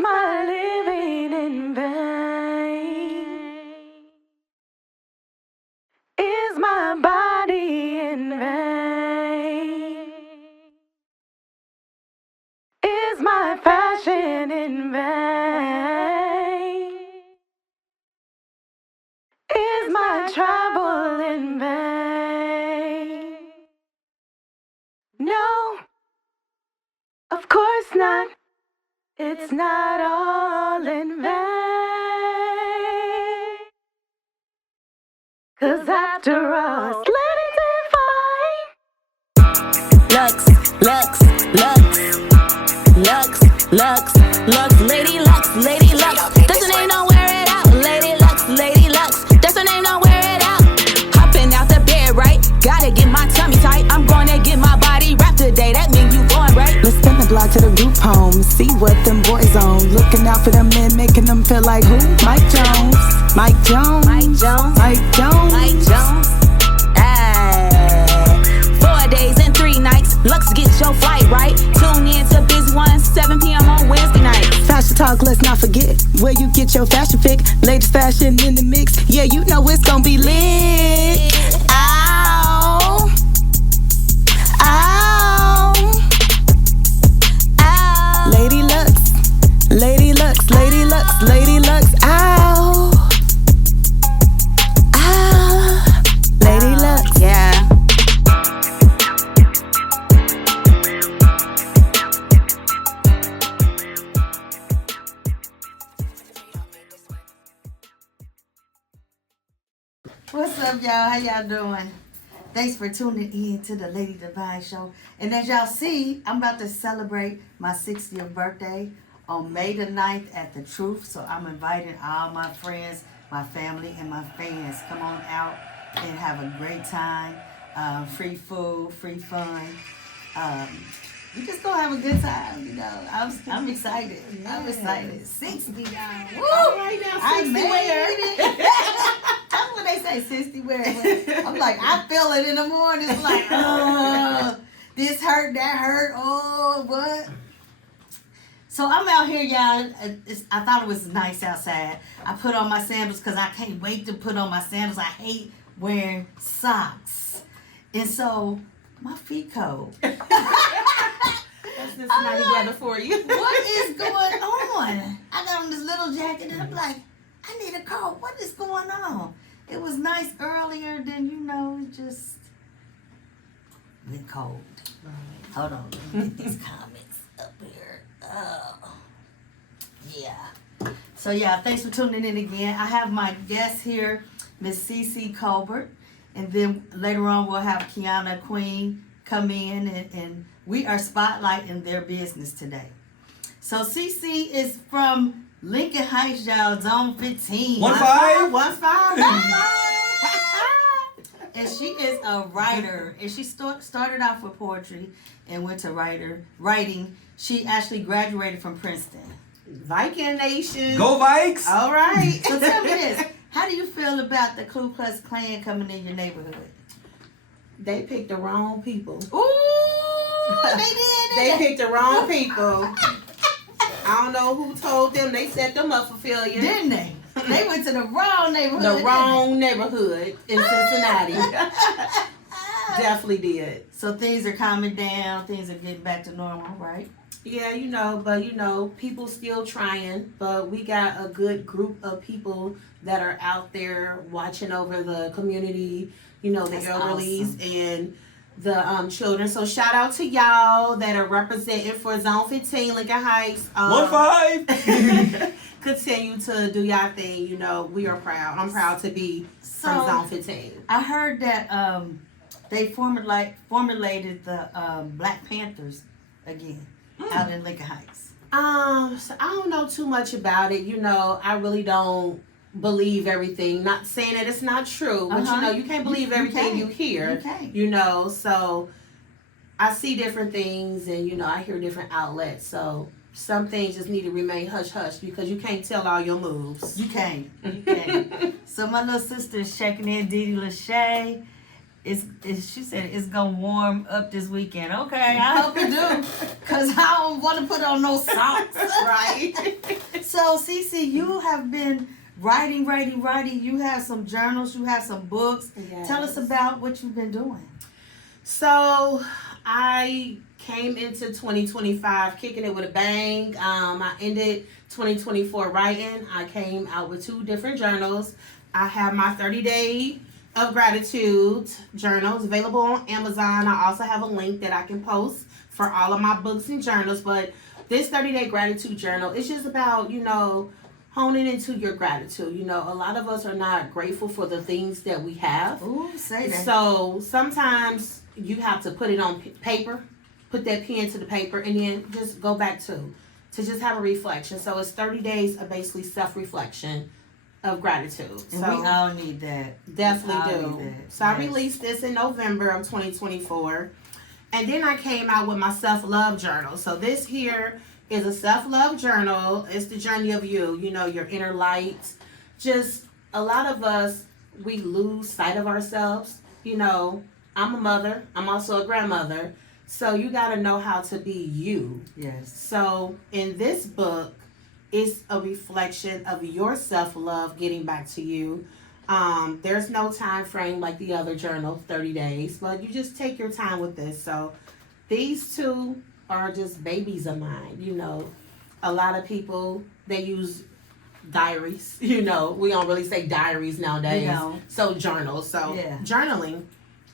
my living in vain? Is my body in vain? Is my passion in vain? Is my travel in vain? No, of course not. It's not all in vain. 'Cause after all, let it define. Lux, Lux, Lux, Lux, Lux, Lux, Lady Lux, Lady Lux. That's her name, don't wear it out. Lady Lux, Lady Lux. That's her name, don't wear it out. Hopping out the bed, right? Gotta get my tummy tight. I'm gonna get my body wrapped today. That mean you going right. Let's spin the block to the group home. See what them boys on. Looking out for them men, making them feel like who? Mike Jones. Mike Jones. Mike Jones. Mike Jones. Mike Jones. 4 days and 3 nights. Lux, get your flight right. Tune in to Biz One, 7 p.m. on Wednesday night. Fashion talk, let's not forget where you get your fashion pick. Latest fashion in the mix. Yeah, you know it's gonna be lit. Ow. Ow. Ow. Lady Lux. Lady Lux. Lady Lux. Lady Lux. Ow. Ow. Lady Lux. Yeah. What's up, y'all? How y'all doing? Thanks for tuning in to the Lady Devine show. And as y'all see, I'm about to celebrate my 60th birthday on May the 9th at The Truth. So I'm inviting all my friends, my family, and my fans. Come on out and have a great time. Free food, free fun. We just gonna have a good time, you know. I'm excited. I'm excited. 60, y'all. Woo! All right now, 60 I made where? it. That's what they say, 60 where. I'm like, I feel it in the morning. It's like, oh, this hurt, that hurt. Oh, what? So I'm out here, y'all. I thought it was nice outside. I put on my sandals because I can't wait to put on my sandals. I hate wearing socks. And so my feet cold. That's the snotty weather for you. What is going on? I got on this little jacket and I'm like, I need a coat. What is going on? It was nice earlier, then it just went cold. Hold on, let me get these comments up here. Oh, yeah. So yeah, thanks for tuning in again. I have my guest here, Miss CC Colbert, and then later on we'll have Keiuna Queen come in and we are spotlighting their business today. So CC is from Lincoln Heights, y'all, Zone 15. 1-5. And she is a writer. And she started off with poetry and went to writing. She actually graduated from Princeton. Viking Nation. Go Vikes! All right. So tell me this. How do you feel about the Ku Klux Klan coming in your neighborhood? They picked the wrong people. Ooh, they did. They picked the wrong people. I don't know who told them. They set them up for failure. Didn't they? They went to the wrong neighborhood. The wrong neighborhood in Cincinnati. Definitely did. So things are calming down. Things are getting back to normal, right? Yeah, but people still trying. But we got a good group of people that are out there watching over the community, the That's elderlies awesome. and the children. So shout out to y'all that are representing for Zone 15, Lincoln Heights. 1-5! Continue to do y'all thing. We are proud. I'm proud to be from Zone 15. I heard that they formulated the Black Panthers again out in Lincoln Heights. So I don't know too much about it. I really don't believe everything. Not saying that it's not true, but you can't believe everything you hear. So I see different things and I hear different outlets. So some things just need to remain hush hush because you can't tell all your moves. You can't. So my little sister is checking in, Didi Lachey. she said it's gonna warm up this weekend. Okay, I hope it do, cause I don't want to put on no socks. Right. So, Cece, you have been writing. You have some journals. You have some books. Yes. Tell us about what you've been doing. So I came into 2025 kicking it with a bang. I ended 2024 writing. I came out with 2 different journals. I have my 30-day of gratitude journals available on Amazon. I also have a link that I can post for all of my books and journals. But this 30-day gratitude journal is just about, honing into your gratitude. A lot of us are not grateful for the things that we have. Ooh, say that. So sometimes you have to put it on paper, put that pen to the paper, and then just go back to just have a reflection. So it's 30 days of basically self-reflection of gratitude. And so we all need that. definitely do. Need that. So I Yes. released this in November of 2024. And then I came out with my self-love journal. So this here is a self-love journal. It's the journey of you, your inner light. Just a lot of us, we lose sight of ourselves. I'm a mother. I'm also a grandmother. So you got to know how to be you. Yes. So in this book, it's a reflection of your self-love getting back to you. There's no time frame like the other journal, 30 days, but you just take your time with this. So these 2 are just babies of mine. A lot of people, they use diaries. We don't really say diaries nowadays. We don't. So journals. So Yeah. journaling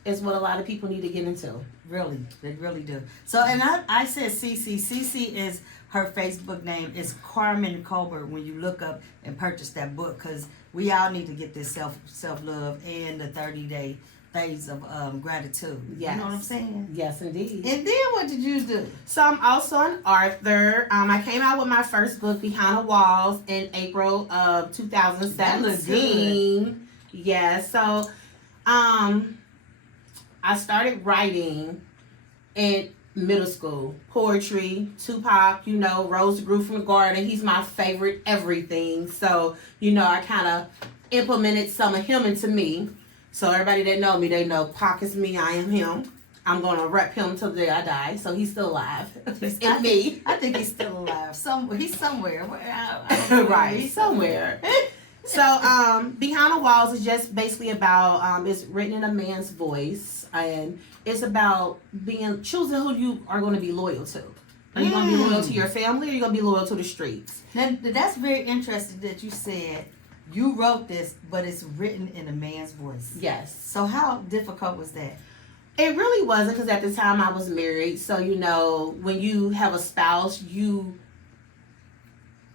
is what a lot of people need to get into. Really, they really do. So, and I said Cece. Cece is her Facebook name. It's Carmen Colbert when you look up and purchase that book, because we all need to get this self love and the 30-day days of gratitude. Yes. You know what I'm saying? Yes, indeed. And then what did you do? So I'm also an author. I came out with my first book, Behind the Walls, in April of 2017. That looks good. Yeah. So, I started writing in middle school. Poetry, Tupac, Rose grew from the garden. He's my favorite everything. So, I kind of implemented some of him into me. So everybody that know me, they know Pac is me, I am him. I'm going to rep him till the day I die. So he's still alive. In me. I think he's still alive. He's somewhere. I don't know where Right, he's somewhere. So, Behind the Walls is just basically about, it's written in a man's voice, and it's about choosing who you are going to be loyal to. Are you going to be loyal to your family, or are you going to be loyal to the streets? Now, that's very interesting that you said you wrote this, but it's written in a man's voice. Yes. So how difficult was that? It really wasn't, because at the time I was married. So, when you have a spouse, you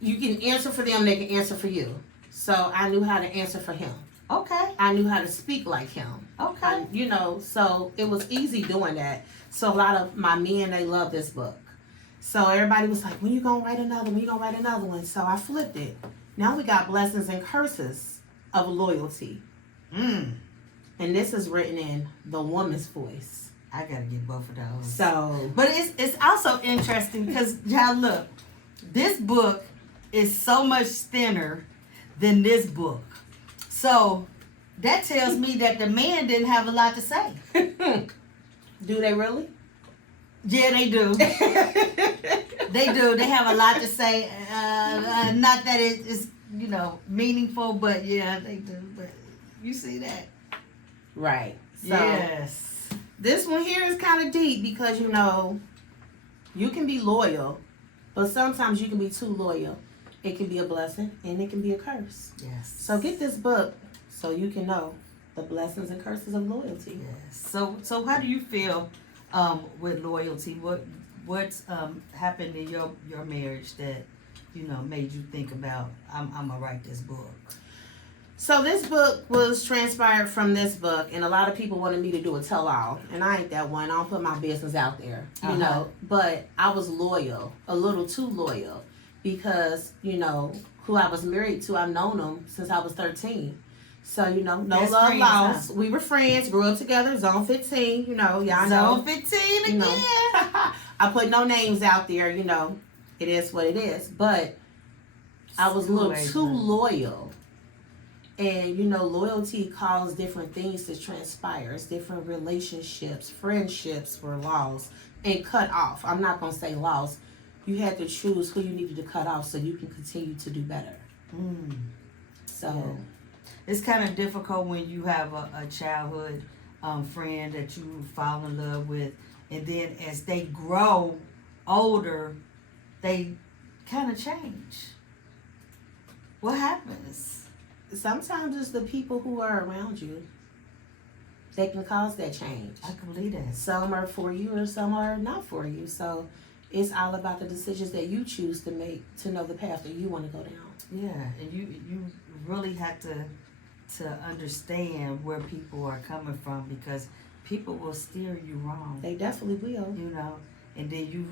can answer for them, they can answer for you. So I knew how to answer for him. Okay. I knew how to speak like him. Okay. So it was easy doing that. So a lot of my men, they love this book. So everybody was like, when you gonna write another one? When you gonna write another one? So I flipped it. Now we got blessings and curses of loyalty. And this is written in the woman's voice. I gotta get both of those. So, but it's also interesting because y'all look, this book is so much thinner than this book. So that tells me that the man didn't have a lot to say. do they really? Yeah, they do. They do. They have a lot to say. Not that it is, meaningful, but yeah, they do. But you see that? Right. So, yes. This one here is kind of deep because, you can be loyal, but sometimes you can be too loyal. It can be a blessing and it can be a curse. Yes. So get this book so you can know the blessings and curses of loyalty. Yes. So how do you feel with loyalty? What's happened in your marriage that made you think about I'm gonna write this book? So this book was transpired from this book, and a lot of people wanted me to do a tell-all, and I ain't that one. I don't put my business out there, But I was loyal, a little too loyal, because who I was married to, I've known them since I was 13. So no That's love friends, lost. huh? We were friends, grew up together. Zone 15, y'all know. Zone 15 again. I put no names out there. It is what it is. But I was a little too loyal. And you know, loyalty caused different things to transpire. It's different relationships, friendships were lost and cut off. I'm not gonna say lost. You had to choose who you needed to cut off so you can continue to do better. So yeah. It's kind of difficult when you have a childhood friend that you fall in love with, and then as they grow older, they kind of change. What happens? sometimes it's the people who are around you that can cause that change. I can believe that. Some are for you and some are not for you. So it's all about the decisions that you choose to make to know the path that you want to go down. Yeah, and you really have to understand where people are coming from, because people will steer you wrong. They definitely will. You know, and then you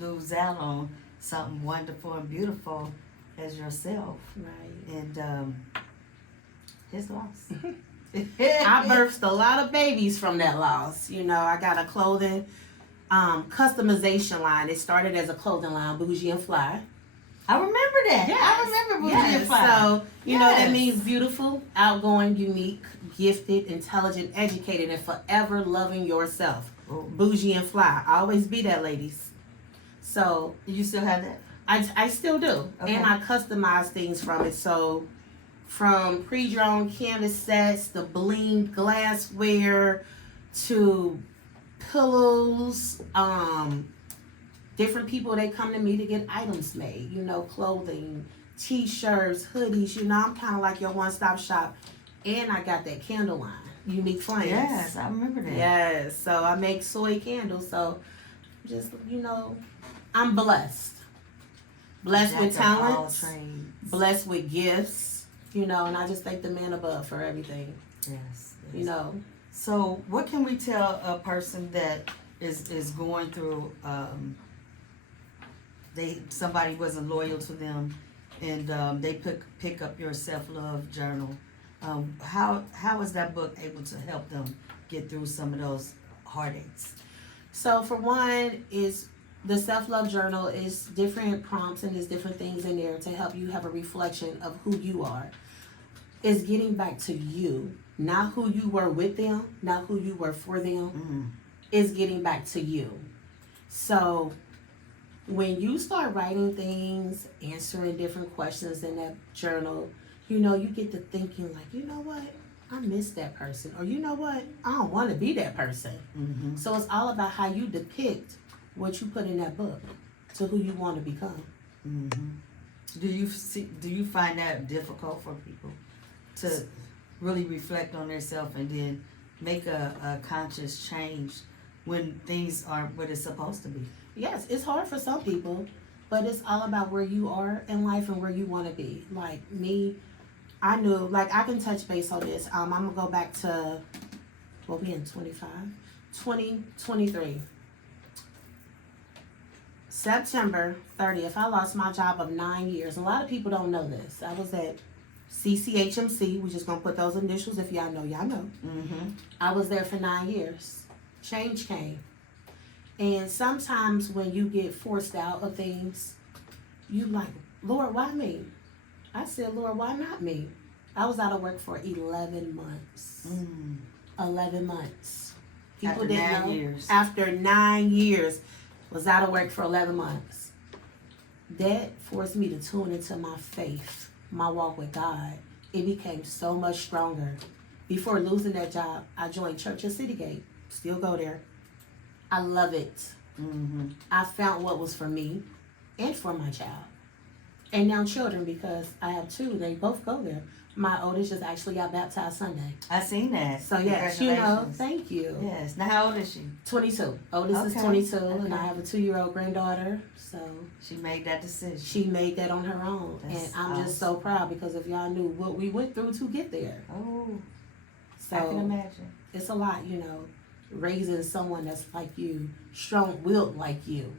lose out on something wonderful and beautiful as yourself. Right. And his loss. I birthed a lot of babies from that loss. You know, I got a clothing customization line. It started as a clothing line, Bougie and Fly. I remember that. Yes. I remember Bougie and Fly. So, you know, that means beautiful, outgoing, unique, gifted, intelligent, educated, and forever loving yourself. Bougie and Fly. Always be that, ladies. So, You still have that? I still do. Okay. And I customize things from it. So, from pre-drawn canvas sets, the bling glassware, to pillows, different people, they come to me to get items made, you know, clothing, t-shirts, hoodies, you know, I'm kind of like your one-stop shop. And I got that candle line, Unique Flames. Yes, I remember that. Yes, so I make soy candles, so just, you know, I'm blessed. Blessed with Jack of all talents, trades. blessed with gifts, you know, and I just thank the man above for everything, Yes. you know. So what can we tell a person that is going through somebody wasn't loyal to them, and they pick up your self-love journal? How is that book able to help them get through some of those heartaches? So for one, is the self-love journal is different prompts and there's different things in there to help you have a reflection of who you are. It's getting back to you, not who you were with them, not who you were for them. Mm-hmm. It's getting back to you. So when you start writing things, answering different questions in that journal, you know, you get to thinking like, you know what? I miss that person. Or you know what? I don't want to be that person. Mm-hmm. So it's all about how you depict what you put in that book to who you want to become. Mm-hmm. Do you find that difficult for people to really reflect on themselves and then make a conscious change when things aren't what it's supposed to be? Yes, it's hard for some people, but it's all about where you are in life and where you want to be. Like me, I knew, like I can touch base on this. I'm going to go back to, what we in 2023. September 30th, I lost my job of 9 years. A lot of people don't know this. I was at CCHMC. We're just going to put those initials. If y'all know, y'all know. Mm-hmm. I was there for 9 years. Change came. And sometimes when you get forced out of things, you like, Lord, why me? I said, Lord, why not me? I was out of work for 11 months. 11 months. People After didn't 9 know. years. After 9 years, was out of work for 11 months. That forced me to tune into my faith, my walk with God. It became so much stronger. Before losing that job, I joined Church of Citygate. Still go there. I love it. Mm-hmm. I found what was for me and for my child. And now children, because I have two, they both go there. My oldest just actually got baptized Sunday. I seen that. So yes, you know, thank you. Yes. Now how old is she? 22. Oldest is Okay. 22, and I Okay. have a 2-year-old granddaughter. So She made that decision. she made that on her own. That's And I'm just so proud, because if y'all knew what we went through to get there. Oh, So I can imagine. it's a lot, you know, raising someone that's like you, strong-willed like you.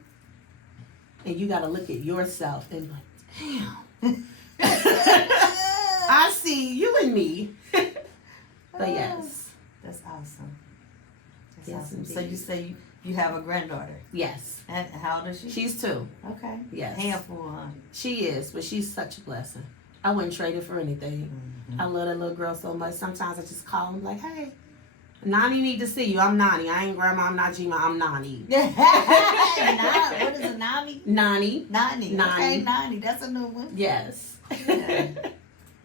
And you got to look at yourself and like, damn. I see you and me. But yes. That's awesome. That's Yes, awesome. So indeed. you say you have a granddaughter. Yes. And how old is she? She's 2. Okay. Yes. Handful, huh? She is, but she's such a blessing. I wouldn't trade it for anything. I love that little girl so much. Sometimes I just call him like, hey, Nani need to see you. I'm Nani. I ain't grandma. I'm not Gma. I'm Nani. What is a Nani? Nani. Nani. Okay, Nani. That's a new one. Yes. Yeah.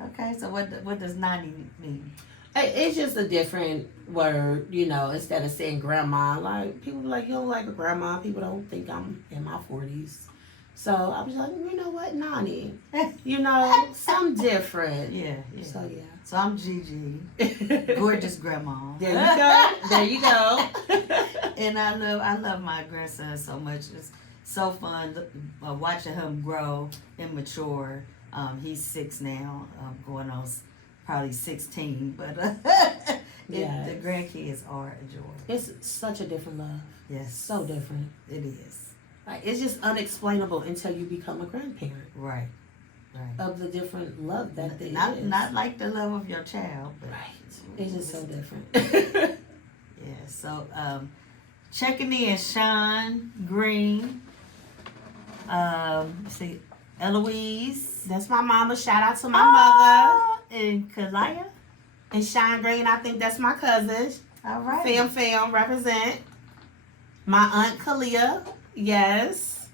Okay, so what does Nani mean? It's just a different word, you know, instead of saying grandma. Like, people be like, you don't like a grandma. People don't think I'm in my 40s. So I was like, you know what, Nani? You know, something different. Yeah. So, yeah. So I'm Gigi. Gorgeous grandma. There you go. There you go. And I love my grandson so much. It's so fun watching him grow and mature. He's 6 now, going on probably 16. But Yes. the grandkids are a joy. It's such a different love. Yes. So different. It is. Like, it's just unexplainable until you become a grandparent. Right. Of the different love that there not, is. Not like the love of your child. But It's just so different. Yeah, so checking in, Sean Green. See, Eloise. That's my mama. Shout out to my mother. And Kalaya. And Shine Green, I think that's my cousin. All right. Fam, represent. My aunt Kalia. Yes.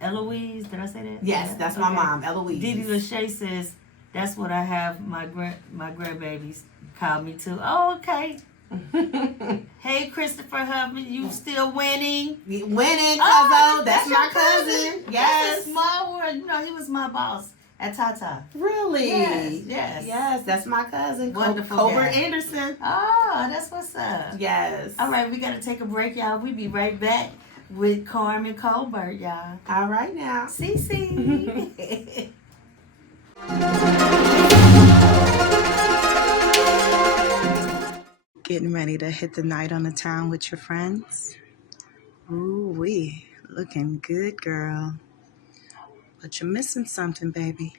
Eloise, did I say that? Yes, Yeah. that's my mom, Eloise. Didi Lachey says, that's what I have my grandbabies call me too. Oh, okay. Hey, Christopher Hubbard, you still winning? Winning, cousin. That's my cousin. Yes. That's a small world. You know, he was my boss at Tata. Really? Yes. Yes, that's my cousin. Wonderful Colbert guy. Anderson. Oh, that's what's up. Yes. All right, we got to take a break, y'all. We'll be right back with Carmen Colbert, y'all. All right now. Cece. Getting ready to hit the night on the town with your friends? Ooh wee, looking good, girl. But you're missing something, baby.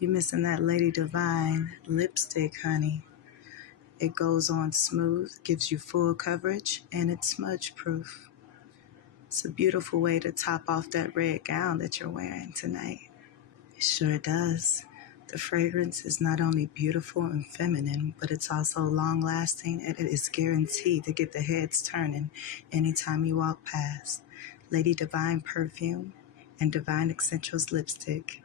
You're missing that Lady Devine lipstick, honey. It goes on smooth, gives you full coverage, and it's smudge proof. It's a beautiful way to top off that red gown that you're wearing tonight. It sure does. The fragrance is not only beautiful and feminine, but it's also long-lasting, and it is guaranteed to get the heads turning anytime you walk past. Lady Devine perfume and Devine Essentials lipstick.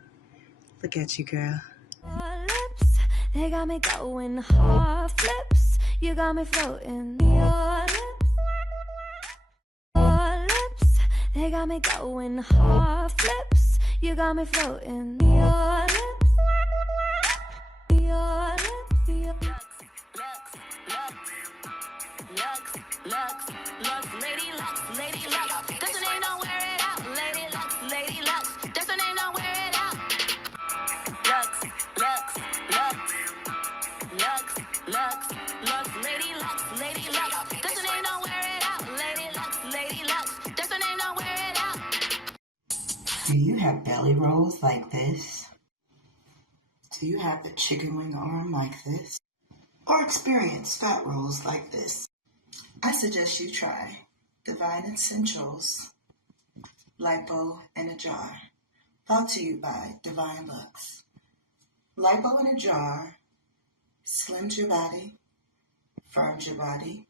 Look at you, girl. Your lips, they got me going hard flips. You got me floating. Your lips, they got me going hard flips. You got me floating. Your lips. Lady Lux. That's her name, don't wear it out. Lady Lux. That's her name, don't wear it out. Lux. Lady Lux. That's her name, don't wear it out. Lady Lux. That's her name, don't wear it out. Do you have belly rolls like this? Do you have the chicken wing arm like this? Or experience fat rolls like this? I suggest you try Devine Essentials, Lipo in a Jar. Brought to you by Devine Lux. Lipo in a jar slims your body, firms your body,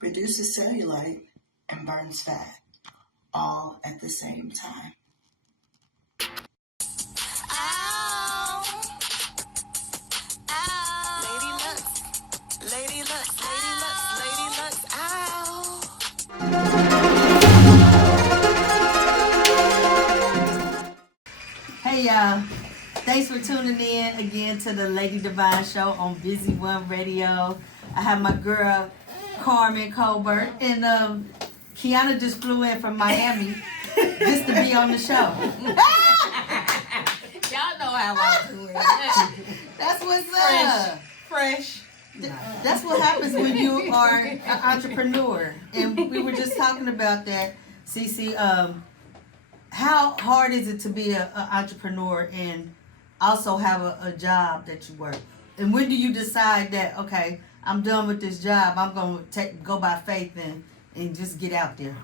reduces cellulite, and burns fat, all at the same time. Lady Lux, ow. Hey, y'all. Thanks for tuning in again to the Lady Devine Show on Busy One Radio. I have my girl, Carmen Colbert, and Keiuna just flew in from Miami just to be on the show. Y'all know how I do it. That's what's up. Fresh. That's what happens when you are an entrepreneur. And we were just talking about that, Cece. How hard is it to be an entrepreneur and also have a job that you work? And when do you decide that, okay, I'm done with this job, I'm going to go by faith and just get out there?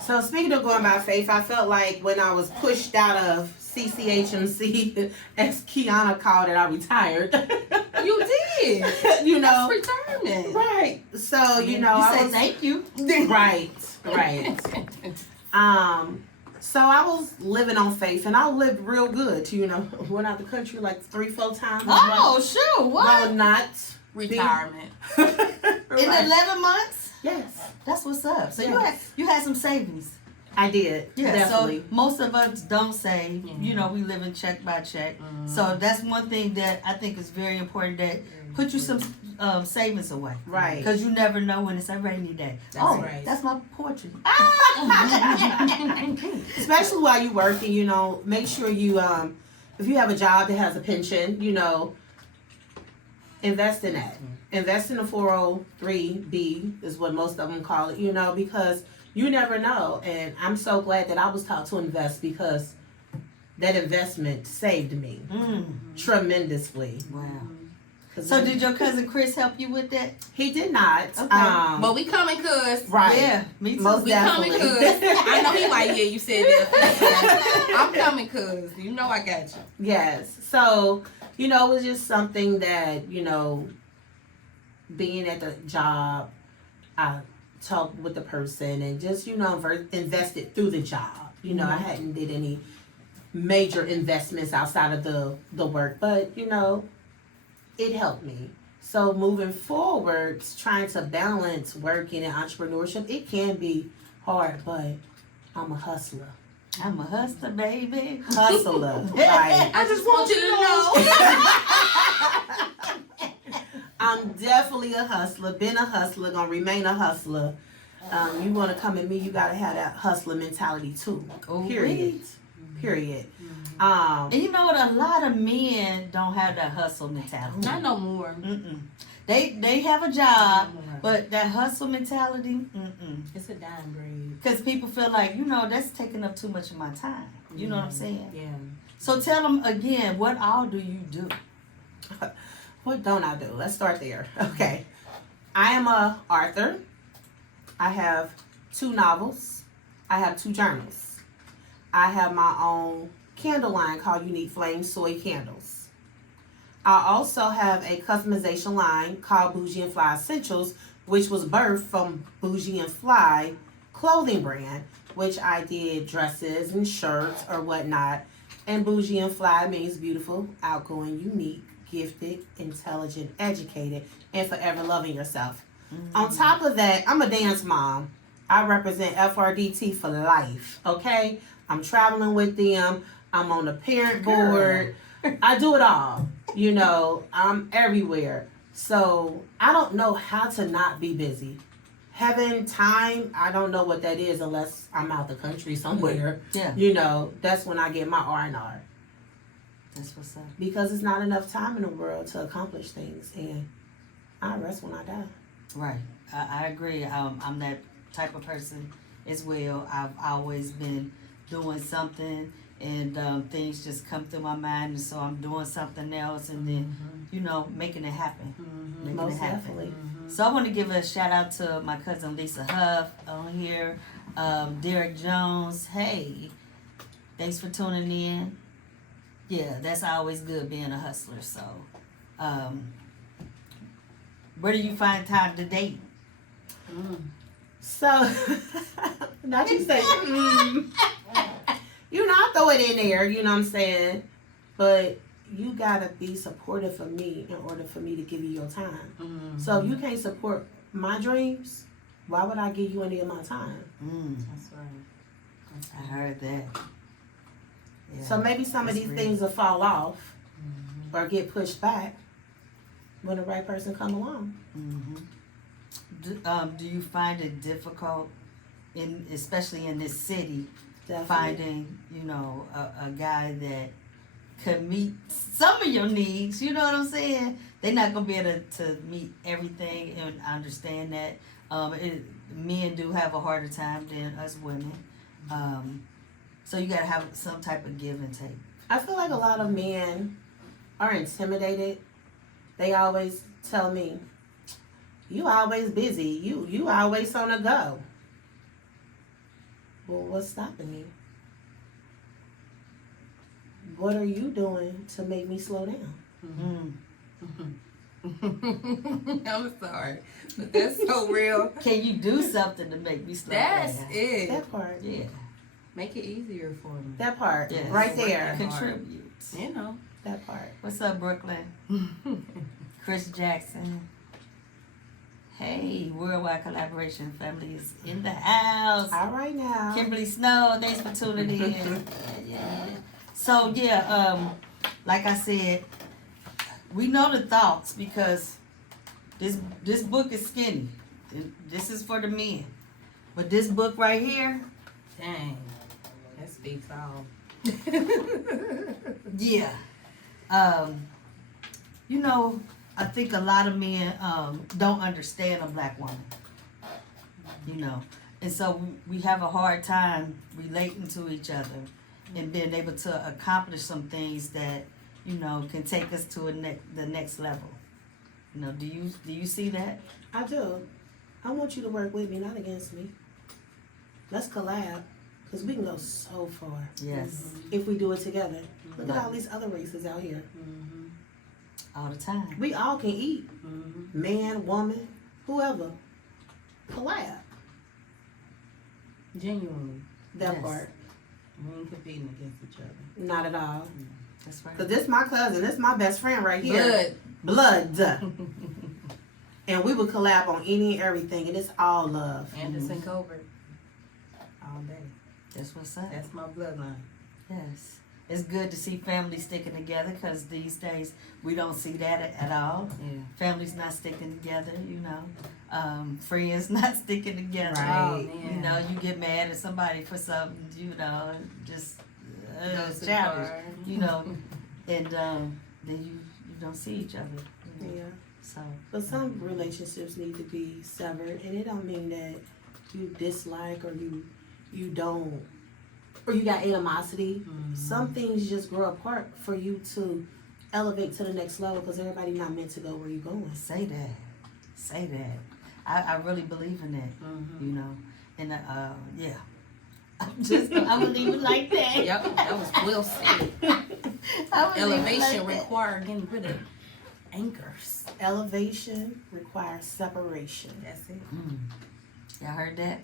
So speaking of going by faith, I felt like when I was pushed out of CCHMC, as Keiuna called it, I retired. You did. You know. That's retirement. Right. So, you know. You said thank you. Right. So I was living on faith, and I lived real good. You know, went out the country like 3-4 times. Oh, sure. What? No, not Retirement. In 11 months? Yes. That's what's up. So Yes. you had some savings. I did. Yeah. Definitely. So most of us don't save. You know, we live in check by check. So that's one thing that I think is very important. That put you some savings away. Right. Because you never know when it's a rainy day. right. That's my portrait. Especially while you working, you know, make sure you if you have a job that has a pension, you know, invest in that. Invest in a 403B is what most of them call it, you know, because you never know. And I'm so glad that I was taught to invest, because that investment saved me tremendously. Wow. So did your cousin Chris help you with that? He did not. Okay. But we coming, cuz. Right. Yeah, me too. Most We coming, definitely. cuz. I know he like, yeah, you said that. I'm coming, cuz. You know I got you. Yes. So, you know, it was just something that, you know, being at the job, I talked with the person and just, you know, invested through the job. You know, I hadn't did any major investments outside of the work, but, you know, it helped me. So moving forward, trying to balance working and entrepreneurship, it can be hard, but I'm a hustler. I'm a hustler, baby. Hustler. Right. I just want you to know. I'm definitely a hustler. Been a hustler. Gonna remain a hustler. You want to come at me, you gotta have that hustler mentality too. Period. Period. And you know what? A lot of men don't have that hustle mentality. Not no more. They have a job, but that hustle mentality, It's a dime grade. because people feel like, you know, that's taking up too much of my time. You know what I'm saying? Yeah. So tell them again, what all do you do? What don't I do? Let's start there. Okay. I am a author. I have 2 novels. I have 2 journals. I have my own candle line called Unique Flame Soy Candles. I also have a customization line called Bougie and Fly Essentials, which was birthed from Bougie and Fly clothing brand, which I did dresses and shirts or whatnot. And Bougie and Fly means beautiful, outgoing, unique, gifted, intelligent, educated, and forever loving yourself. On top of that, I'm a dance mom. I represent FRDT for life, okay? I'm traveling with them. I'm on the parent board. I do it all. You know, I'm everywhere. So I don't know how to not be busy. Having time, I don't know what that is unless I'm out the country somewhere. Yeah. You know, that's when I get my R&R. That's what's up. Because it's not enough time in the world to accomplish things. And I rest when I die. Right. I agree. I'm that type of person as well. I've always been doing something, and things just come through my mind, and so I'm doing something else, and then, you know, making it happen. Making Most it happen. definitely. So I want to give a shout out to my cousin Lisa Huff on here, Derek Jones. Hey, thanks for tuning in. Yeah, that's always good being a hustler. So, where do you find time to date? So, not you say, you know, I throw it in there, you know what I'm saying? But you gotta be supportive of me in order for me to give you your time. So if you can't support my dreams, why would I give you any of my time? That's right. I heard that. Yeah, So maybe some of that's these real. things will fall off or get pushed back when the right person come along. Do you find it difficult, especially in this city, Definitely. finding, you know, a guy that could meet some of your needs? You know what I'm saying? They're not gonna be able to meet everything, and I understand that. Men do have a harder time than us women, so you gotta have some type of give and take. I feel like a lot of men are intimidated. They always tell me, "You always busy. You always on the go." Well, what's stopping me? What are you doing to make me slow down? I'm sorry, but that's so real. Can you do something to make me slow down? That's it. That part. Yeah. Make it easier for me. That part. Yes. Right there. Contribute. You know. That part. What's up, Brooklyn? Chris Jackson. Hey, Worldwide Collaboration family is in the house. All right now. Kimberly Snow, thanks for tuning in. Yeah. So like I said, we know the thoughts because this book is skinny. This is for the men. But this book right here, Dang. That speaks all. yeah. I think a lot of men don't understand a black woman. And so we have a hard time relating to each other and being able to accomplish some things that can take us to the next level. Do you see that? I do. I want you to work with me, not against me. Let's collab, because we can go so far. Yes. If we do it together. Look at all these other races out here. All the time. We all can eat. Man, woman, whoever. Collab. Genuinely. That Yes. part. We ain't competing against each other. Not at all. That's right. Because this my cousin. This my best friend right here. Blood. And we would collab on any and everything. And it's all love. Anderson Colbert. All day. That's what's up. That's my bloodline. Yes. It's good to see families sticking together because these days we don't see that at all. Yeah. Families not sticking together, friends not sticking together. Right. You get mad at somebody for something, just Goes too childish, far. and then you don't see each other. Yeah. So. But some relationships need to be severed. And it don't mean that you dislike or you don't, or you got animosity. Some things just grow apart for you to elevate to the next level because everybody not meant to go where you're going. Say that. I really believe in that, and yeah. I'm gonna leave it like that. Yep, that was well said. Elevation required getting rid of anchors. Elevation requires separation. That's it. Y'all heard that?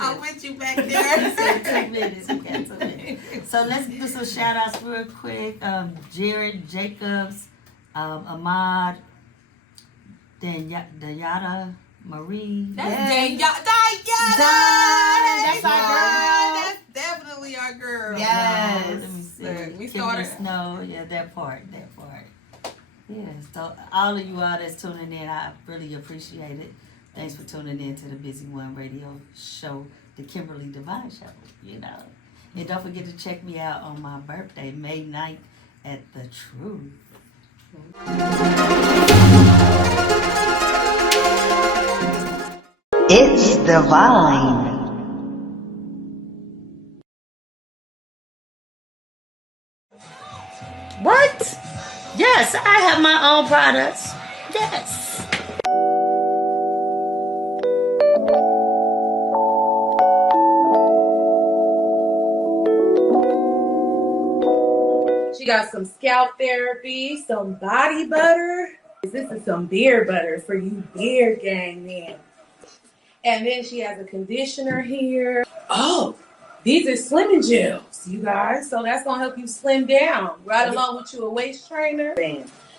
I'm with you back there. 2 minutes. We got 2 minutes. So let's do some shout outs real quick. Jared Jacobs, Ahmad, Danyata Marie. That's Yes. That's our girl. That's definitely our girl. Yes. Let me see. We Kimberly started. Snow. Yeah, that part. Yeah, so all of you all that's tuning in, I really appreciate it. Thanks for tuning in to the Busy One radio show, the Kimberly Devine show, And don't forget to check me out on my birthday, May 9th at The Truth. It's Devine. What? Yes, I have my own products. Yes. She got some scalp therapy, some body butter. This is some beard butter for you beard gang men. And then she has a conditioner here. Oh, these are slimming gels, you guys. So that's gonna help you slim down, right along with you a waist trainer.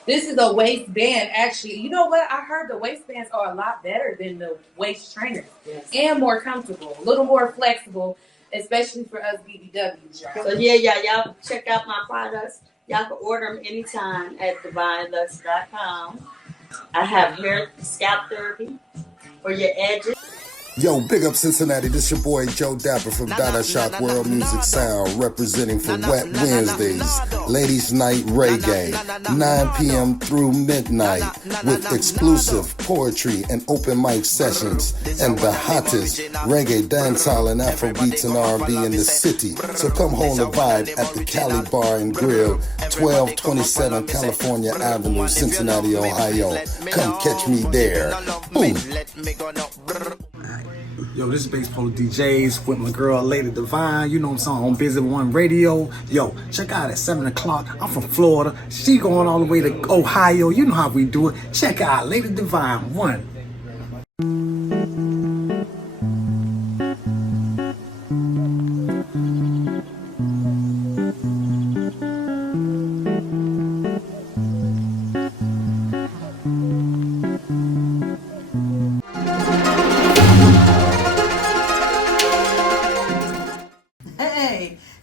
This is a waistband, actually. You know what? I heard the waistbands are a lot better than the waist trainers. Yes. And more comfortable, a little more flexible, especially for us BBWs, y'all. So y'all check out my products. Y'all can order them anytime at divinelux.com. I have hair scalp therapy for your edges. Yo, big up Cincinnati. This your boy Joe Dapper from Dada Shock World Music Sound, representing for Wet Wednesdays, Ladies Night Reggae, 9 p.m. through midnight, with exclusive poetry and open mic sessions, and the hottest reggae, dancehall, and Afrobeats and R&B in the city. So come hold a vibe at the Cali Bar and Grill, 1227 California Avenue, Cincinnati, Ohio. Come catch me there. Boom. Yo, this is Bass Polo DJs with my girl Lady Devine. You know what I'm saying, on Busy One Radio. Yo, check out at 7 o'clock. I'm from Florida. She going all the way to Ohio. You know how we do it. Check out Lady Devine 1.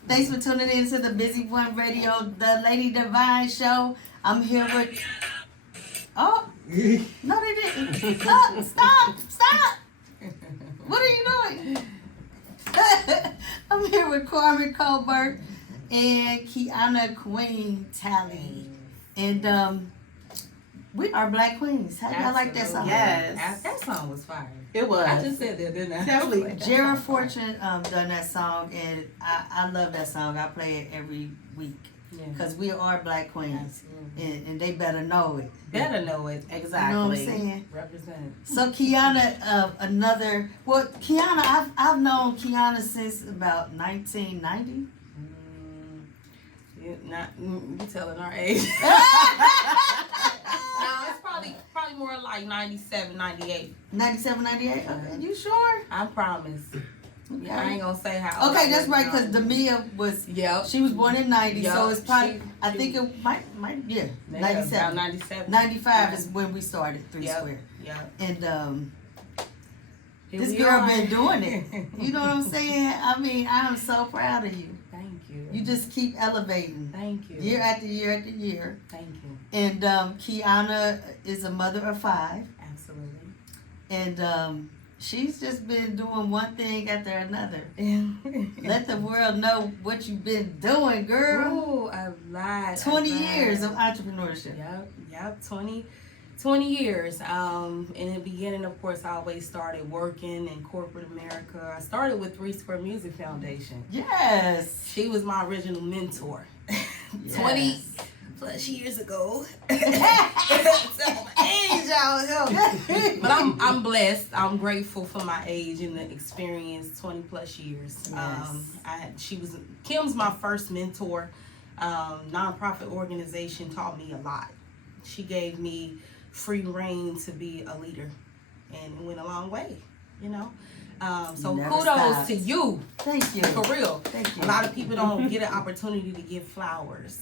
Thanks for tuning in to the Busy One Radio, the Lady Devine Show. I'm here with... Oh, no they didn't. Stop. What are you doing? I'm here with Carmen, Colbert, and Keiuna Queen Talley. And we are Black Queens. How y'all like that song? Yes. That song was fire. It was. I just said that, didn't I? Definitely. Jared Fortune done that song, and I love that song. I play it every week because we are Black Queens, and they better know it. Better know it, exactly. You know what I'm saying? Represent. So Keiuna, Keiuna, I've known Keiuna since about 1990. You telling our age. No, it's probably more like 97, 98. 97, 98? Okay, you sure? I promise. Okay. I ain't gonna say how. Okay, that's right, because Demia was, she was born in 90, so it's probably, I think it might, 97. About 97. 95 is when we started Three Square. Yeah. And this girl been doing it. You know what I'm saying? I mean, I'm so proud of you. Thank you. You just keep elevating. Thank you. Year after year after year. Thank you. And Keiuna is a mother of 5. Absolutely. And she's just been doing one thing after another. Let the world know what you've been doing, girl. Ooh, a lot. 20 years of entrepreneurship. Yep. 20 years. In the beginning, of course, I always started working in corporate America. I started with 3 Square Music Foundation. Yes. She was my original mentor. Yes. 20 plus years ago. Age out here. But I'm blessed. I'm grateful for my age and the experience. 20 plus years. Yes. Kim's my first mentor. Nonprofit organization taught me a lot. She gave me free reign to be a leader, and it went a long way, you know. So kudos stopped. to you. Thank you. For real. Thank you. A lot of people don't get an opportunity to give flowers.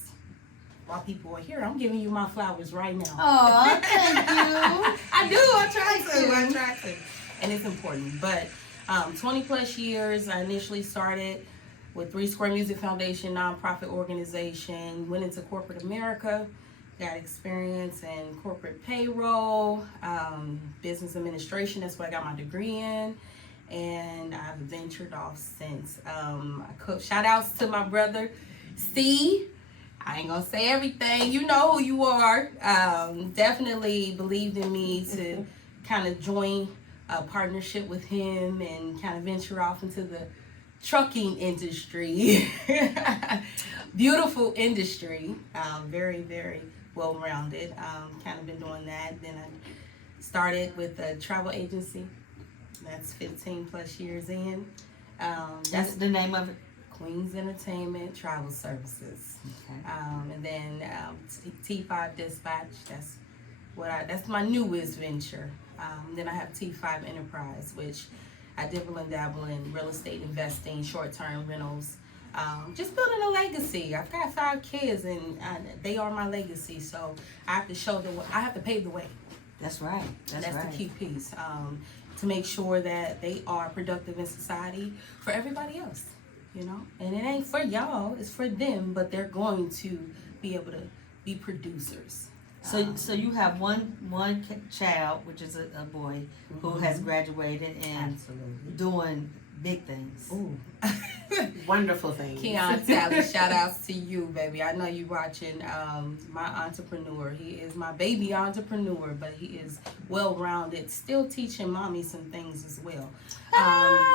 While people are here, I'm giving you my flowers right now. Oh, thank you. I do. I try to. And it's important. But 20 plus years, I initially started with 3 Square Music Foundation, nonprofit organization, went into corporate America, got experience in corporate payroll, business administration. That's what I got my degree in. And I've ventured off since. Shout outs to my brother, Steve. I ain't gonna say everything. You know who you are. Definitely believed in me to kind of join a partnership with him and kind of venture off into the trucking industry. Beautiful industry. Very, very well-rounded. Kind of been doing that. Then I started with a travel agency. That's 15 plus years in. That's the name of it? Queens Entertainment Travel Services. Okay. And then T5 Dispatch. That's my newest venture. Then I have T5 Enterprise, which I dibble and dabble in real estate investing, short-term rentals. Just building a legacy. I've got 5 kids, and they are my legacy. So I have to show them. I have to pave the way. That's right. That's right. The key piece. To make sure that they are productive in society for everybody else. You know, and it ain't for y'all, it's for them, but they're going to be able to be producers. So you have one child, which is a boy, who has graduated and doing big things. Ooh. Wonderful things. Keiuna Talley, shout outs to you, baby. I know you watching my entrepreneur. He is my baby entrepreneur, but he is well-rounded, still teaching mommy some things as well.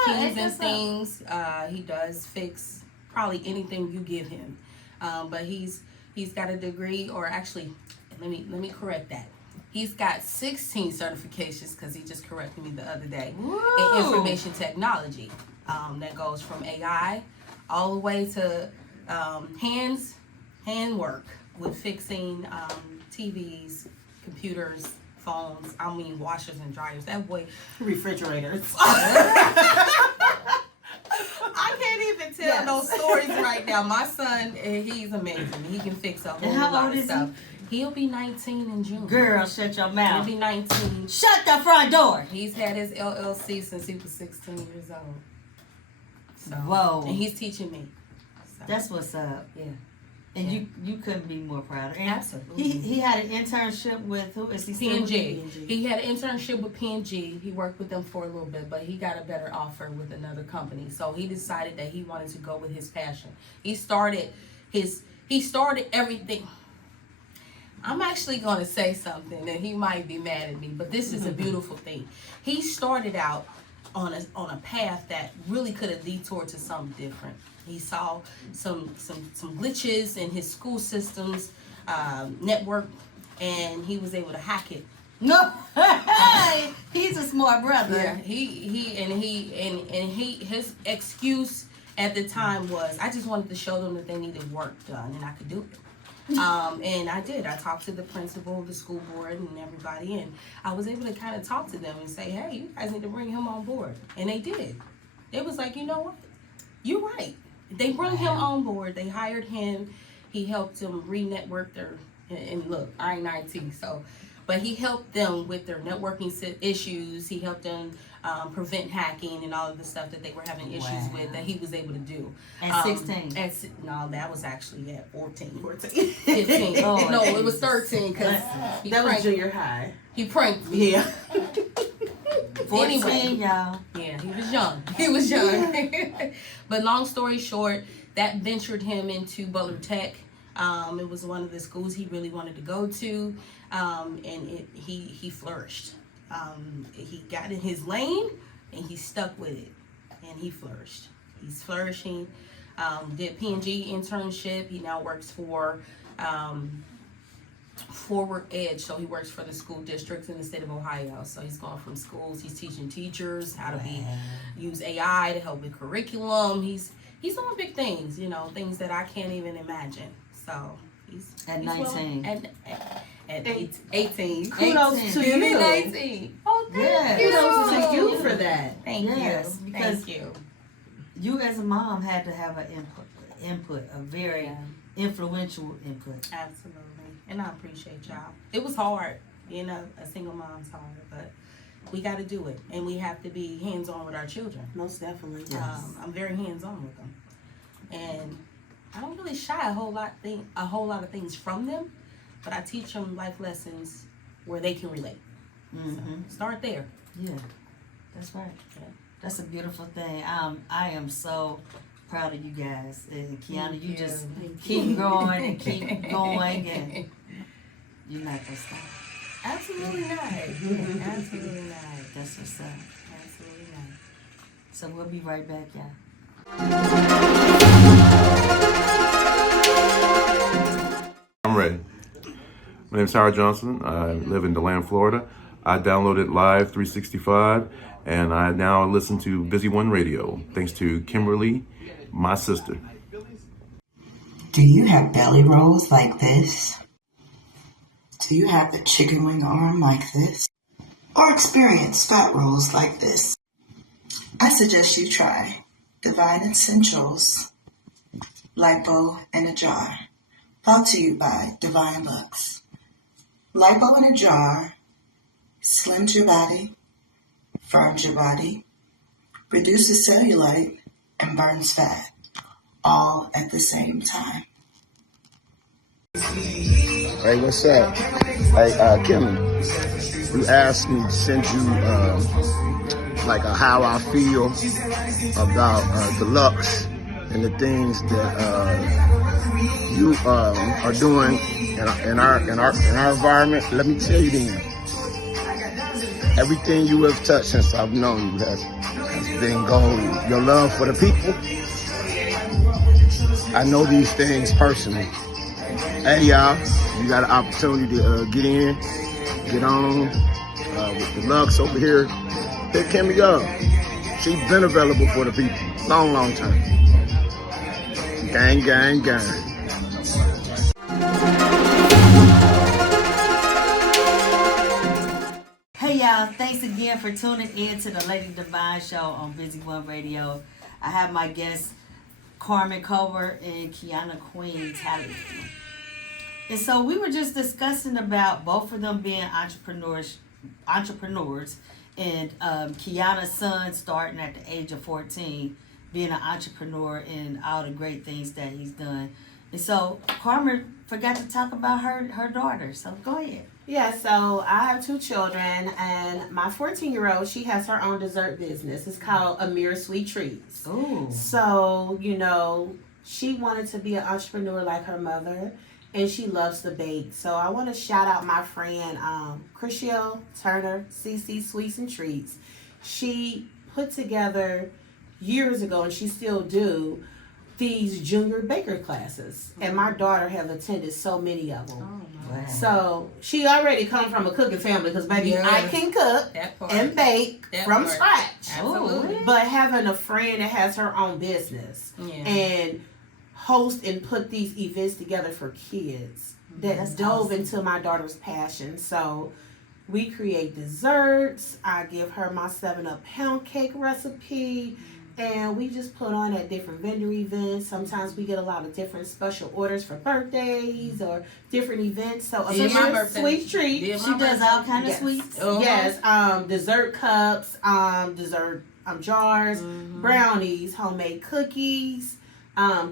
Keys and things, he does fix probably anything you give him. But he's got a degree, or actually, let me correct that. He's got 16 certifications because he just corrected me the other day Whoa. in information technology. That goes from AI all the way to hand work with fixing TVs, computers, phones. I mean washers and dryers. That boy, refrigerators. I can't even tell those stories right now. My son, he's amazing. He can fix a whole lot of stuff. He'll be 19 in June. Girl, shut your mouth. He'll be 19. Shut the front door. He's had his LLC since he was 16 years old. So, whoa. And he's teaching me. So. That's what's up. Yeah. And you couldn't be more proud of him. Absolutely. He had an internship with, who is he still with? P&G. He had an internship with P&G. He worked with them for a little bit, but he got a better offer with another company. So he decided that he wanted to go with his passion. He started everything. I'm actually going to say something and he might be mad at me, but this is a beautiful thing. He started out on a path that really could have detoured to something different. He saw some glitches in his school system's network, and he was able to hack it. No, he's a smart brother. Yeah, his excuse at the time was, I just wanted to show them that they needed work done, and I could do it. And I did. I talked to the principal, the school board, and everybody, and I was able to kind of talk to them and say, hey, you guys need to bring him on board. And they did. It was like, you know what? You're right. They brought him on board. They hired him. He helped them re-network their, and look, I ain't IT, so, but he helped them with their networking issues. He helped them prevent hacking and all of the stuff that they were having issues with that he was able to do. At 16? No, that was actually at 14. 15. Oh, no, it was 13 because that was junior high. He pranked me. Yeah. 14, anyway, y'all. Yeah, he was young. But long story short, that ventured him into Butler Tech. It was one of the schools he really wanted to go to, and he flourished. He got in his lane, and he stuck with it, and he flourished. He's flourishing. Did P&G internship. He now works for Forward Edge, so he works for the school districts in the state of Ohio. So he's going from schools. He's teaching teachers how to use AI to help with curriculum. He's doing big things, things that I can't even imagine. So he's at 19. At 18. Kudos to you. 19. Oh, thank you. Kudos to you for that. Thank you. Because Thank you. You as a mom had to have an input, a very influential input. Absolutely. And I appreciate y'all. It was hard, a single mom's hard, but we got to do it. And we have to be hands-on with our children. Most definitely. Yes. I'm very hands-on with them. And I don't really shy a whole lot of things from them, but I teach them life lessons where they can relate. Mm-hmm. So start there. Yeah, that's right. Yeah. That's a beautiful thing. I am so proud of you guys. And Keiuna, you just keep growing and keep going, and you're not gonna stop. Absolutely not. Absolutely not. That's what's up. Absolutely not. So we'll be right back, y'all. I'm ready. My name is Howard Johnson. I live in DeLand, Florida. I downloaded Live 365, and I now listen to Busy One Radio, thanks to Kimberly, my sister. Do you have belly rolls like this? Do you have the chicken wing arm like this? Or experience fat rolls like this? I suggest you try Devine Essentials, Lipo in a Jar. Brought to you by Devine Lux. Lipo in a jar slims your body, firms your body, reduces cellulite, and burns fat, all at the same time. Hey, what's up? Hey, Kim, you asked me to send you, how I feel about the Lux and the things that you are doing in our environment. Let me tell you then, everything you have touched since I've known you has been gold. Your love for the people. I know these things personally. Hey y'all, you got an opportunity to get in get on with the Lux over here. Hit Kimmy up. She's been available for the people. Long time. Gang, gang, gang. Hey y'all, thanks again for tuning in to the Lady Devine Show on Busy One Radio. I have my guests Carmen, Colbert, and Keiuna Queen Talley. And so we were just discussing about both of them being entrepreneurs, and Keiuna's son starting at the age of 14, being an entrepreneur and all the great things that he's done. And so Carmen forgot to talk about her daughter. So go ahead. Yeah, so I have 2 children, and my 14-year-old, she has her own dessert business. It's called Amir Sweet Treats. Ooh. So, you know, she wanted to be an entrepreneur like her mother, and she loves to bake. So I want to shout out my friend, Chriselle Turner, CC Sweets and Treats. She put together years ago, and she still do, these junior baker classes. And my daughter have attended so many of them. Oh, wow. So she already come from a cooking family because baby, I can cook and bake from scratch. Absolutely. But having a friend that has her own business and host and put these events together for kids that dove into my daughter's passion. So we create desserts. I give her my 7-Up pound cake recipe. And we just put on at different vendor events. Sometimes we get a lot of different special orders for birthdays or different events. So a sweet treat. She does all kind of sweets. Yes, dessert cups, dessert jars, brownies, homemade cookies,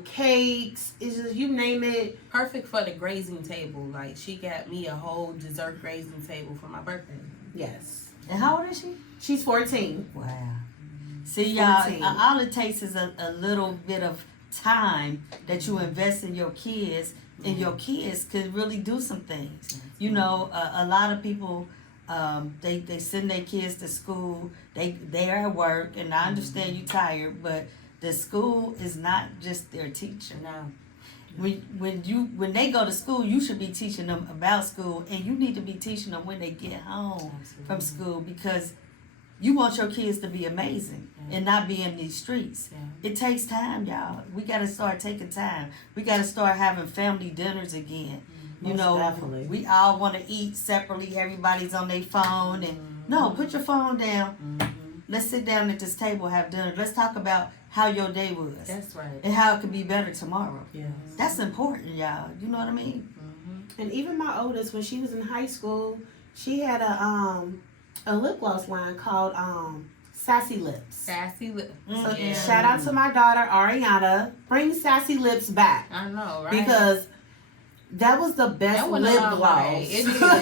cakes. It's just, you name it. Perfect for the grazing table. Like, she got me a whole dessert grazing table for my birthday. Yes. And how old is she? She's 14. Wow. See, y'all, all it takes is a little bit of time that you invest in your kids, and your kids can really do some things. You know, a lot of people, they send their kids to school, they're at work, and I understand you're tired, but the school is not just their teacher. No. When they go to school, you should be teaching them about school, and you need to be teaching them when they get home from school, because you want your kids to be amazing and not be in these streets. It takes time, y'all. We got to start taking time. We got to start having family dinners again. You know, definitely. We all want to eat separately. Everybody's on their phone. And no, put your phone down. Let's sit down at this table, have dinner. Let's talk about how your day was. That's right. And how it could be better tomorrow. Yes. That's important, y'all. You know what I mean? And even my oldest, when she was in high school, she had a lip gloss line called Sassy Lips. Sassy Lips. So shout out to my daughter Ariana. Bring Sassy Lips back. I know, right? Because that was the best lip gloss.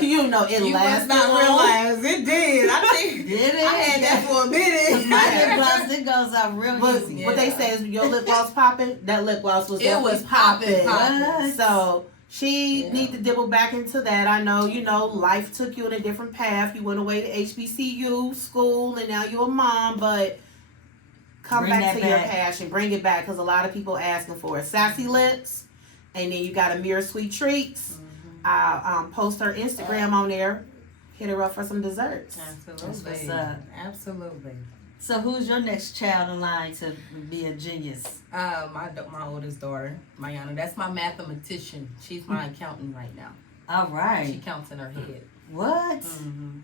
You know, it lasted. Not realize it did. I think I had that for a minute. My lip gloss, it goes out real easy. What they say is your lip gloss popping. That lip gloss was popping. So she need to dibble back into that. I know, you know, life took you in a different path. You went away to HBCU school, and now you're a mom. But come back to your passion. Bring it back, because a lot of people asking for it. Sassy Lips. And then you got Amir Sweet Treats. I'll post her Instagram on there. Hit her up for some desserts. Absolutely. That's what's up. Absolutely. So who's your next child in line to be a genius? My oldest daughter, Mayana. That's my mathematician. She's my accountant right now. All right. She counts in her head. What?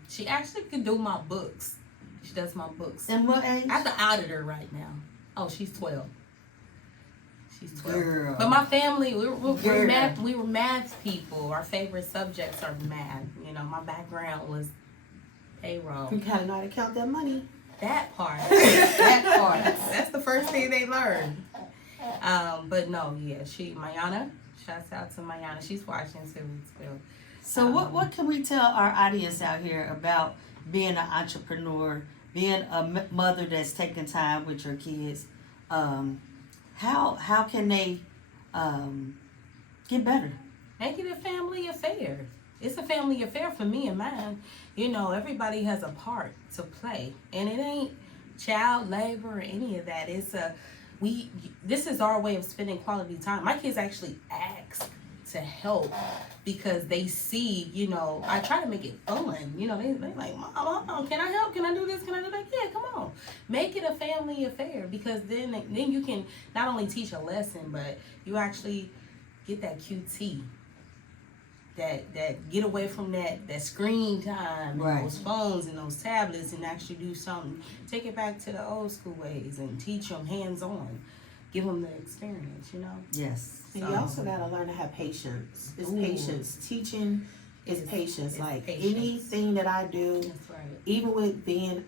She actually can do my books. She does my books. And what age? I have to audit her right now. Oh, she's 12. She's 12. Girl. But my family, we were math people. Our favorite subjects are math. You know, my background was payroll. You gotta know how to count that money. That part. That part. That's the first thing they learn. But no, Mayana. Shouts out to Mayana. She's watching too as well. So what can we tell our audience out here about being an entrepreneur, being a mother that's taking time with your kids? How can they get better? Make it a family affair. It's a family affair for me and mine. You know, everybody has a part to play, and it ain't child labor or any of that. This is our way of spending quality time. My kids actually ask to help because they see, you know, I try to make it fun. You know, they like, Mom, can I help? Can I do this? Can I do that? Yeah, come on. Make it a family affair because then you can not only teach a lesson, but you actually get that QT. That get away from that screen time and those phones and those tablets and actually do something. Take it back to the old school ways and teach them hands-on. Give them the experience, you know? Yes. And you also got to learn to have patience. It's patience. Teaching is patience. Like anything that I do, that's right. Even with being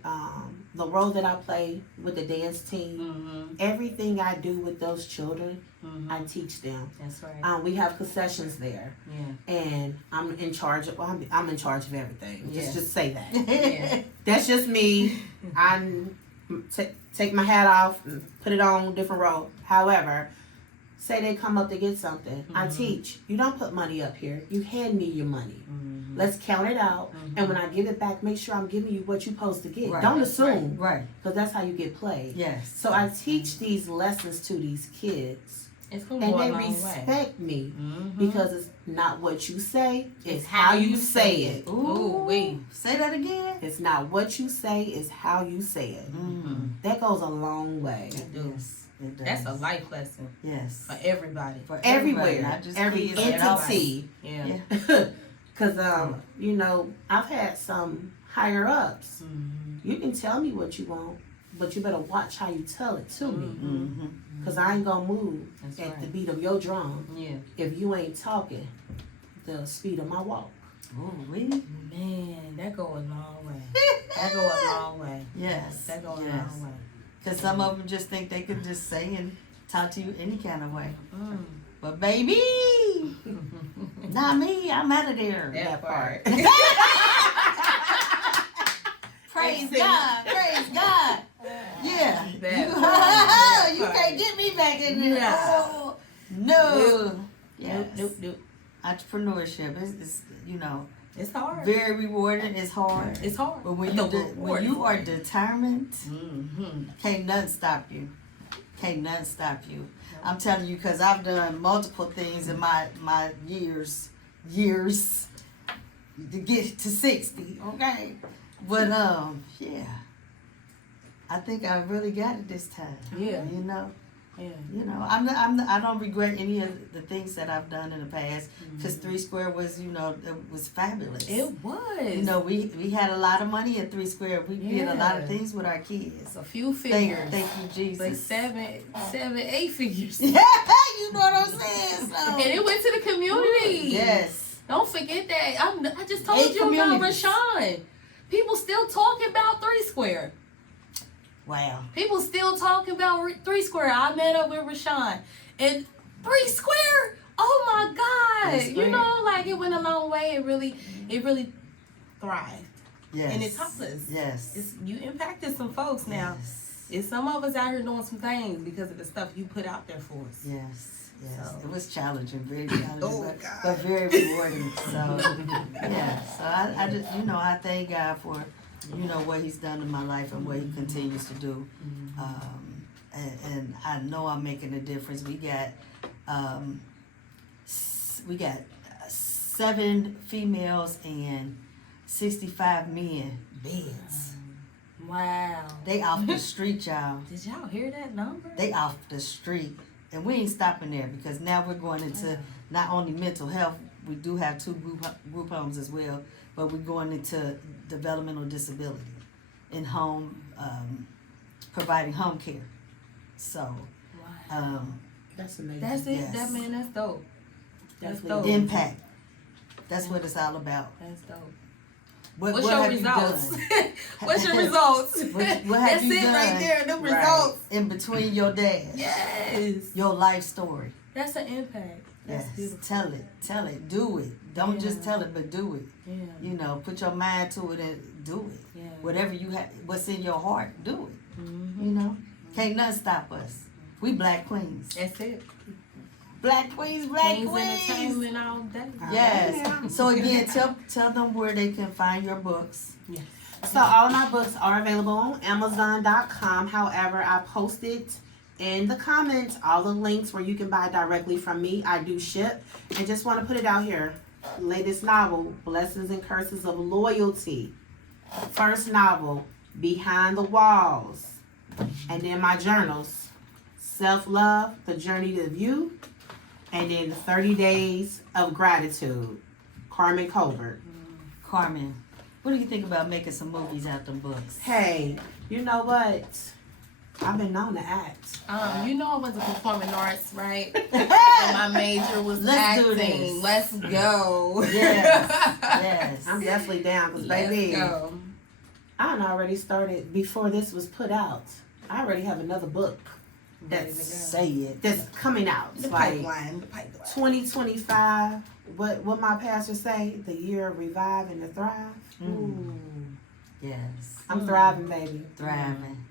the role that I play with the dance team, everything I do with those children, I teach them. That's right. We have concessions there, and I'm in charge of. Well, I'm in charge of everything. Just say that. That's just me. I'm take my hat off, and put it on different role. However, say they come up to get something, I teach. You don't put money up here. You hand me your money. Let's count it out, and when I give it back, make sure I'm giving you what you're supposed to get. Right. Don't assume, right? Because that's how you get played. Yes. So I teach these lessons to these kids, and they respect me because it's not what you say; it's how you say it. Ooh, wait, say that again. It's not what you say; it's how you say it. That goes a long way. It does. It does. That's a life lesson. Yes, for everybody, for everywhere, not just every entity. Yeah. Because, you know, I've had some higher ups. You can tell me what you want, but you better watch how you tell it to me. Because I ain't going to move at the beat of your drum if you ain't talking the speed of my walk. Oh, really? Man, that go a long way. That go a long way. Yes. That go a long way. Because some of them just think they can just say and talk to you any kind of way. But baby, not me. I'm out of there. That part. Praise God. Praise God. Yeah. You can't get me back in there. Oh, no. Yes. Nope. Entrepreneurship is you know, it's hard. Very rewarding. It's hard. It's hard. But when you are determined, can't nothing stop you. Can't nothing stop you. I'm telling you, because I've done multiple things in my years to get to 60, okay? But, yeah. I think I really got it this time. Yeah. You know? Yeah. You know, I don't regret any of the things that I've done in the past because 3 Square was, you know, it was fabulous. It was. You know, we had a lot of money at 3 Square. We did a lot of things with our kids. A few figures. Thank you, Jesus. Like 7, 8 figures. Yeah, you know what I'm saying. So. And it went to the community. Yes. Don't forget that. I just told you about Rashawn. People still talking about 3 Square. Wow. People still talking about 3 Square. I met up with Rashawn. And 3 Square, oh my God. You know, like it went a long way. It really thrived. Yes. And it's topless. Yes. You impacted some folks now. Yes. It's some of us out here doing some things because of the stuff you put out there for us. Yes. So. It was challenging, very challenging, but very rewarding. So, yeah. So I just, you know, I thank God for, you know, what He's done in my life and what He continues to do. And I know I'm making a difference. We got 7 females and 65 men beds. Wow. They off the street, y'all. Did y'all hear that number? They off the street. And we ain't stopping there because now we're going into not only mental health, we do have 2 group homes as well, but we're going into developmental disability in home, providing home care. So, that's amazing. That's it. Yes. That's dope. That's dope. Impact. That's what it's all about. That's dope. What's your results? What's your results? What have That's you it done? right there. The results. In between your dads. Yes. Your life story. That's an impact. That's beautiful. Tell it, do it. Don't just tell it, but do it. Yeah. You know, put your mind to it and do it. Yeah. Whatever you have, what's in your heart, do it. You know, can't nothing stop us. We black queens. That's it. Black queens, black queens. Entertainment all day. Yes. So again, tell them where they can find your books. Yes. So all my books are available on Amazon.com. However, I posted in the comments all the links where you can buy directly from me. I do ship. And just want to put it out here. Latest novel, Blessings and Curses of Loyalty. First novel, Behind the Walls. And then my journals, Self-Love, The Journey to You. And then 30 Days of Gratitude, Carmen Colbert. Carmen, what do you think about making some movies out them books? Hey, you know what? I've been known to act. You know I went to performing arts, right? And my major was Let's acting. do this. Let's go. Yes, yes. I'm definitely down because, baby, I done already started before this was put out. I already have another book that's coming out. The like pipeline. 2025. What my pastor say? The year of revive and to thrive. Ooh, yes. I'm thriving, baby. Thriving.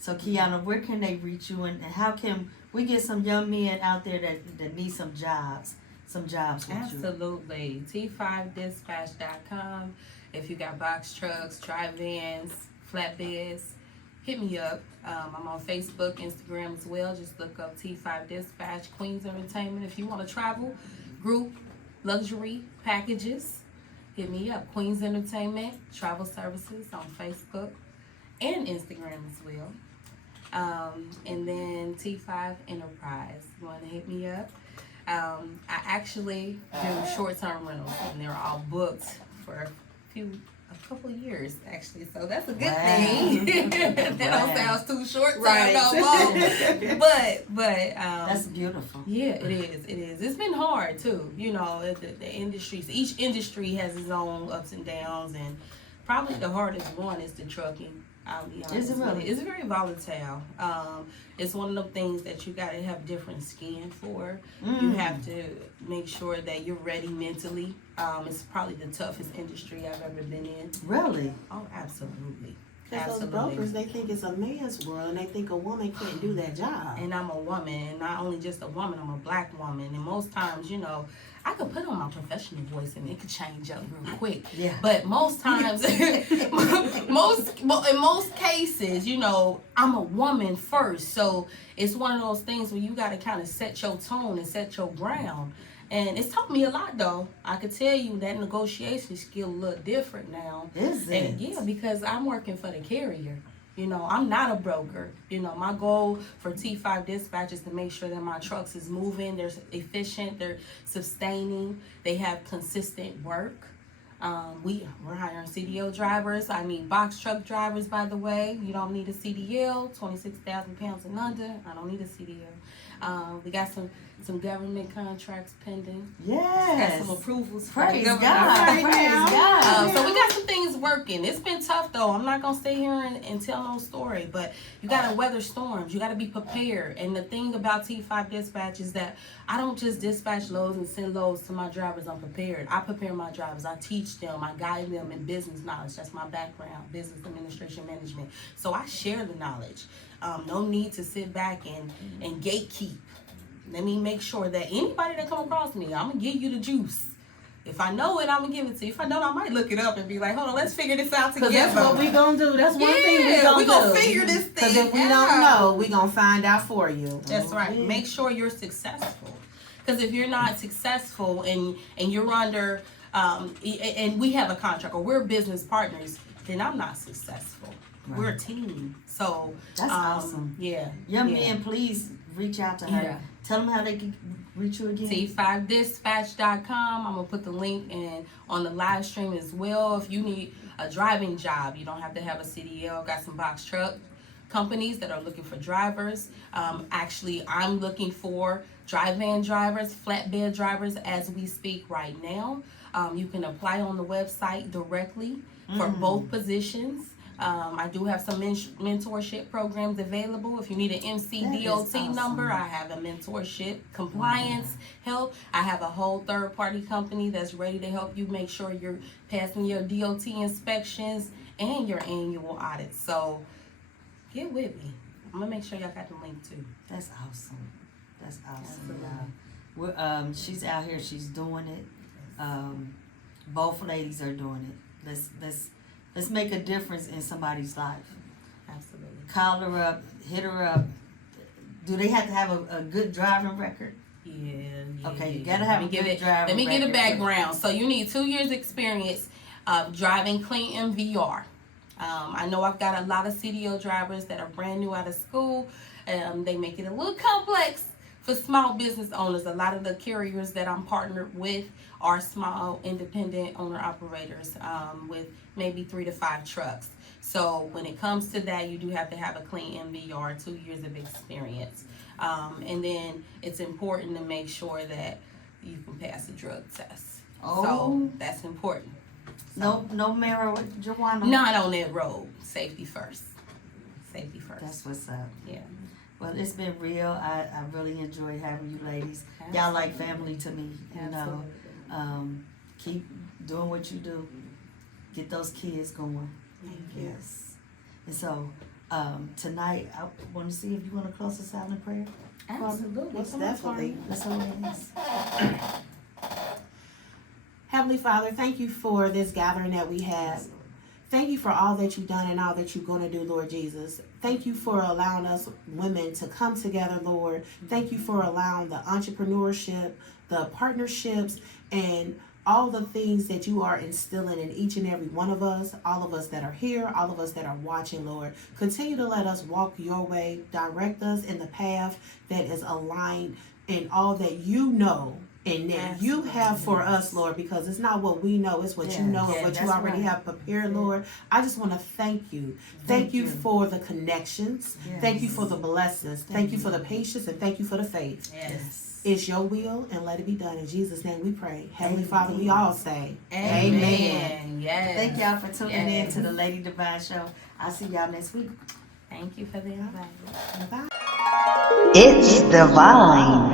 So, Keiuna, where can they reach you, and how can we get some young men out there that need some jobs with Absolutely. T5dispatch.com. If you got box trucks, dry vans, flatbeds, hit me up. I'm on Facebook, Instagram as well. Just look up T5 Dispatch, Queens Entertainment. If you want to travel, group, luxury packages, hit me up. Queens Entertainment, Travel Services on Facebook and Instagram as well. And then T5 Enterprise. You want to hit me up? I actually do short-term rentals, and they're all booked for a couple of years, actually. So that's a good thing. That don't sound too short-term no more. But that's beautiful. Yeah, it is. It is. It's been hard too. You know, the industries. Each industry has its own ups and downs, and probably the hardest one is the trucking. I'll be honest. Is it really? It's very volatile. It's one of those things that you got to have different skin for. You have to make sure that you're ready mentally. It's probably the toughest industry I've ever been in. Really? Oh, absolutely. Because those brokers, they think it's a man's world, and they think a woman can't do that job. And I'm a woman, and not only just a woman, I'm a black woman. And most times, you know, I could put on my professional voice and it could change up real quick. Yeah. But most times, in most cases, you know, I'm a woman first. So it's one of those things where you got to kind of set your tone and set your ground. And it's taught me a lot, though. I could tell you that negotiation skill a little different now. Is it? And yeah, because I'm working for the carrier. You know, I'm not a broker. You know, my goal for T5 Dispatch is to make sure that my trucks is moving, they're efficient, they're sustaining, they have consistent work. We're hiring CDL drivers. I need box truck drivers, by the way. You don't need a CDL, 26,000 pounds and under. I don't need a CDL. We got some government contracts pending. Yes. Got some approvals. Praise God. Praise God. So we got some things working. It's been tough, though. I'm not going to stay here and tell no story, but you got to weather storms. You got to be prepared. And the thing about T5 Dispatch is that I don't just dispatch loads and send loads to my drivers unprepared. I prepare my drivers. I teach them. I guide them in business knowledge. That's my background, business administration management. So I share the knowledge. No need to sit back and gatekeep. Let me make sure that anybody that come across me, I'm going to give you the juice. If I know it, I'm going to give it to you. If I don't, I might look it up and be like, hold on, let's figure this out together. Because that's what we going to do. That's one thing we going to do. We're going to figure this thing out. Because if we don't know, we going to find out for you. That's right. Make sure you're successful. Because if you're not successful and you're under, and we have a contract or we're business partners, then I'm not successful. Right. We're a team. So that's awesome. Yeah. Young men, please reach out to her. Yeah. Tell them how they can reach you again. T5dispatch.com. I'm going to put the link on the live stream as well. If you need a driving job, you don't have to have a CDL. Got some box truck companies that are looking for drivers. Actually, I'm looking for dry van drivers, flatbed drivers as we speak right now. You can apply on the website directly for both positions. I do have some mentorship programs available. If you need an MCDOT number, I have a mentorship, compliance help. I have a whole third-party company that's ready to help you make sure you're passing your DOT inspections and your annual audits. So get with me. I'm going to make sure y'all got the link too. That's awesome. That's awesome. She's out here. She's doing it. Both ladies are doing it. Let's make a difference in somebody's life. Absolutely. Call her up, hit her up. Do they have to have a good driving record? Yeah. Okay, you gotta have a good driving Let me get a record. background. So you need 2 years experience of driving clean MVR. I know I've got a lot of CDL drivers that are brand new out of school. They make it a little complex for small business owners. A lot of the carriers that I'm partnered with are small independent owner operators with maybe 3 to 5 trucks. So when it comes to that, you do have to have a clean MVR, 2 years of experience. And then it's important to make sure that you can pass a drug test. So that's important. So, No marijuana? Not on that road. Safety first. Safety first. That's what's up. Yeah. Well, it's been real. I really enjoyed having you ladies. Y'all like family to me, you know. Keep doing what you do. Get those kids going. Yes. And so tonight, I want to see if you want to close us out in prayer. Absolutely. Yes, definitely. Let's go, ladies. Heavenly Father, thank you for this gathering that we have. Thank you for all that you've done and all that you're going to do, Lord Jesus. Thank you for allowing us women to come together, Lord. Thank you for allowing the entrepreneurship, the partnerships, and all the things that you are instilling in each and every one of us, all of us that are here, all of us that are watching, Lord. Continue to let us walk your way. Direct us in the path that is aligned in all that you know and that you have for us, Lord, because it's not what we know, it's what you know and what you already have prepared, Lord. I just want to thank you. Thank you for the connections. Thank you for the blessings. Thank you for the patience, and thank you for the faith. Yes. It's your will, and let it be done. In Jesus' name we pray. Heavenly Father, we all say, Amen. Yes. Thank y'all for tuning in to the Lady Devine Show. I'll see y'all next week. Thank you for the invite. Bye. It's Devine.